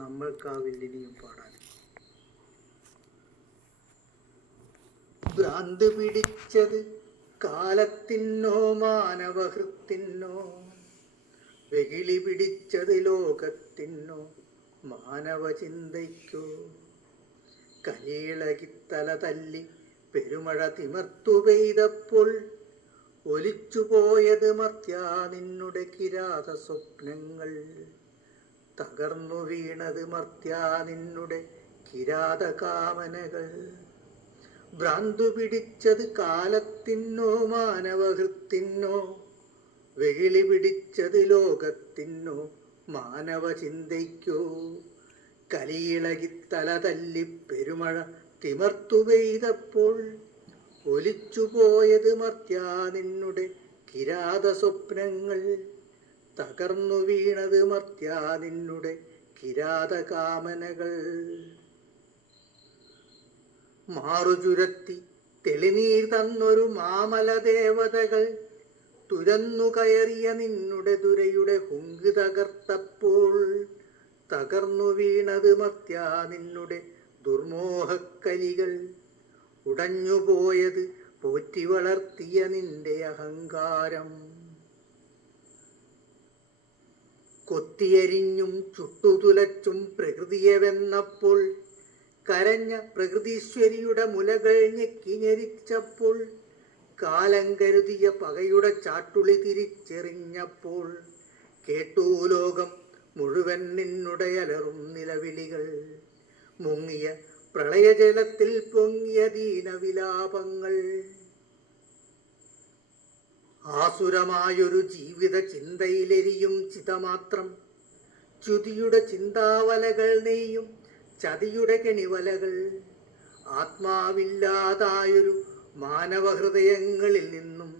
നമ്മൾക്കാവില്ലിനിയും പാടാൻ. ഭ്രാന്ത് പിടിച്ചത് കാലത്തിനോ മാനവഹൃത്തിനോ, വെകിളി പിടിച്ചത് ലോകത്തിനോ മാനവചിന്തയ്ക്കോ, കലിയിളകിത്തല തല്ലി പെരുമഴ തിമർത്തു പെയ്തപ്പോൾ ഒലിച്ചുപോയത് മർത്യാ നിന്നുടെ കിരാത സ്വപ്നങ്ങൾ, തകർന്നു വീണത് മർത്യാ നിന്നുടെ കിരാത കാമനകൾ. ഭ്രാന്തു പിടിച്ചത് കാലത്തിനോ മാനവഹൃത്തിനോ, വെകിളി പിടിച്ചത് ലോകത്തിനോ മാനവചിന്തയ്ക്കോ, കലിയിളകിത്തല തല്ലി പെരുമഴ തിമർത്തു പെയ്തപ്പോൾ ഒലിച്ചുപോയത് മർത്യാ നിന്നുടെ കിരാത സ്വപ്നങ്ങൾ, തകർന്നു വീണത് മർത്യാ നിന്നുടെ കിരാത കാമനകൾ. മാറുചുരത്തി തെളിനീർ തന്നൊരു മാമല ദേവതകൾ, തുരന്നു കയറിയ നിന്നുടെ ദുരയുടെ ഹുങ്ക് തകർത്തപ്പോൾ തകർന്നു വീണത് മർത്യാ നിന്നുടെ ദുർമോഹക്കലികൾ, ഉടഞ്ഞുപോയത് പോറ്റി വളർത്തിയ നിന്റെ അഹങ്കാരം. കൊത്തിയരിഞ്ഞും ചുട്ടുതുലച്ചും പ്രകൃതിയെ വെന്നപ്പോൾ, കരഞ്ഞ പ്രകൃതീശ്വരിയുടെ മുലകൾ ഞെക്കി ഞെരിച്ചപ്പോൾ, കാലം കരുതിയ പകയുടെ ചാട്ടുളി തിരിച്ചെറിഞ്ഞപ്പോൾ, കേട്ടു ലോകം മുഴുവൻ നിന്നുടെ അലറും നിലവിളികൾ. മുങ്ങിയ പ്രളയജലത്തിൽ പൊങ്ങിയ ദീനവിലാപങ്ങൾ, ആസുരമായൊരു ജീവിത ചിന്തയിലെരിയും ചിതമാത്രം, ച്യുതിയുടെ ചിന്താവലകൾ നെയ്യും ചതിയുടെ കെണിവലകൾ, ആത്മാവില്ലാതായൊരു മാനവഹൃദയങ്ങളിൽ നിന്നും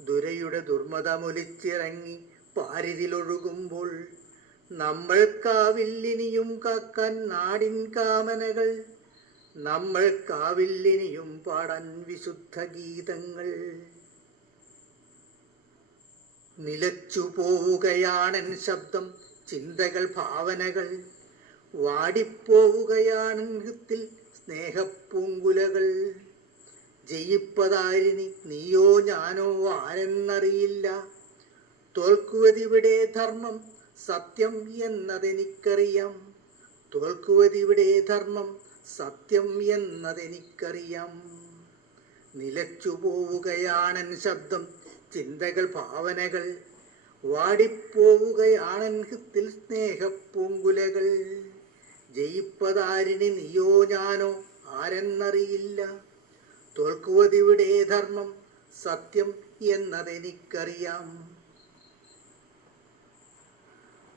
ദുരയുടെ ദുർമതമൊലിച്ചിറങ്ങി പാരിതിലൊഴുകുമ്പോൾ, നമ്മൾക്കാവില്ലിനിയും കാക്കാൻ നാടിൻ കാമനകൾ, നമ്മൾക്കാവില്ലിനിയും പാടാൻ വിശുദ്ധ ഗീതങ്ങൾ. നിലച്ചു പോവുകയാണെൻ ശബ്ദം ചിന്തകൾ ഭാവനകൾ, വാടിപ്പോവുകയാണെൻ ഹൃത്തിൽ സ്നേഹപ്പൂങ്കുലകൾ. ജയിപ്പതാരിനി നീയോ ഞാനോ ആരെന്നറിയില്ല, തോൽക്കുവതിവിടെ ധർമ്മം സത്യം എന്നതെനിക്കറിയാം, തോൽക്കുവതിവിടെ ധർമ്മം സത്യം എന്നതെനിക്കറിയാം. നിലച്ചു പോവുകയാണെൻ ശബ്ദം ചിന്തകൾ ഭാവനകൾ, വാടിപ്പോവുകയാണെൻ ഹൃത്തിൽ സ്നേഹപ്പൂങ്കുലകൾ. ജയിപ്പതാരിനി നീയോ ഞാനോ ആരെന്നറിയില്ല, തോൽക്കുവതിവിടെ ധർമ്മം സത്യം എന്നതെനിക്കറിയാം.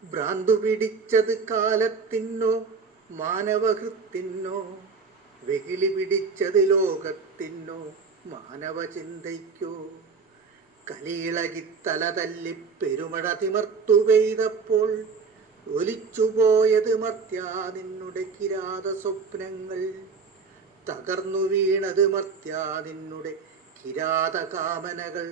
ഭ്രാന്തു പിടിച്ചത് കാലത്തിനോ മാനവഹൃത്തിനോ, വെകിളി പിടിച്ചത് ലോകത്തിനോ മാനവചിന്തയ്ക്കോ, കലിയിളകിത്തല തല്ലി പെരുമഴ തിമർത്തു പെയ്തപ്പോൾ ഒലിച്ചുപോയത് മർത്യാ നിന്നുടെ കിരാത സ്വപ്നങ്ങൾ, തകർന്നു വീണത് മർത്യാ നിന്നുടെ കിരാത കാമനകൾ.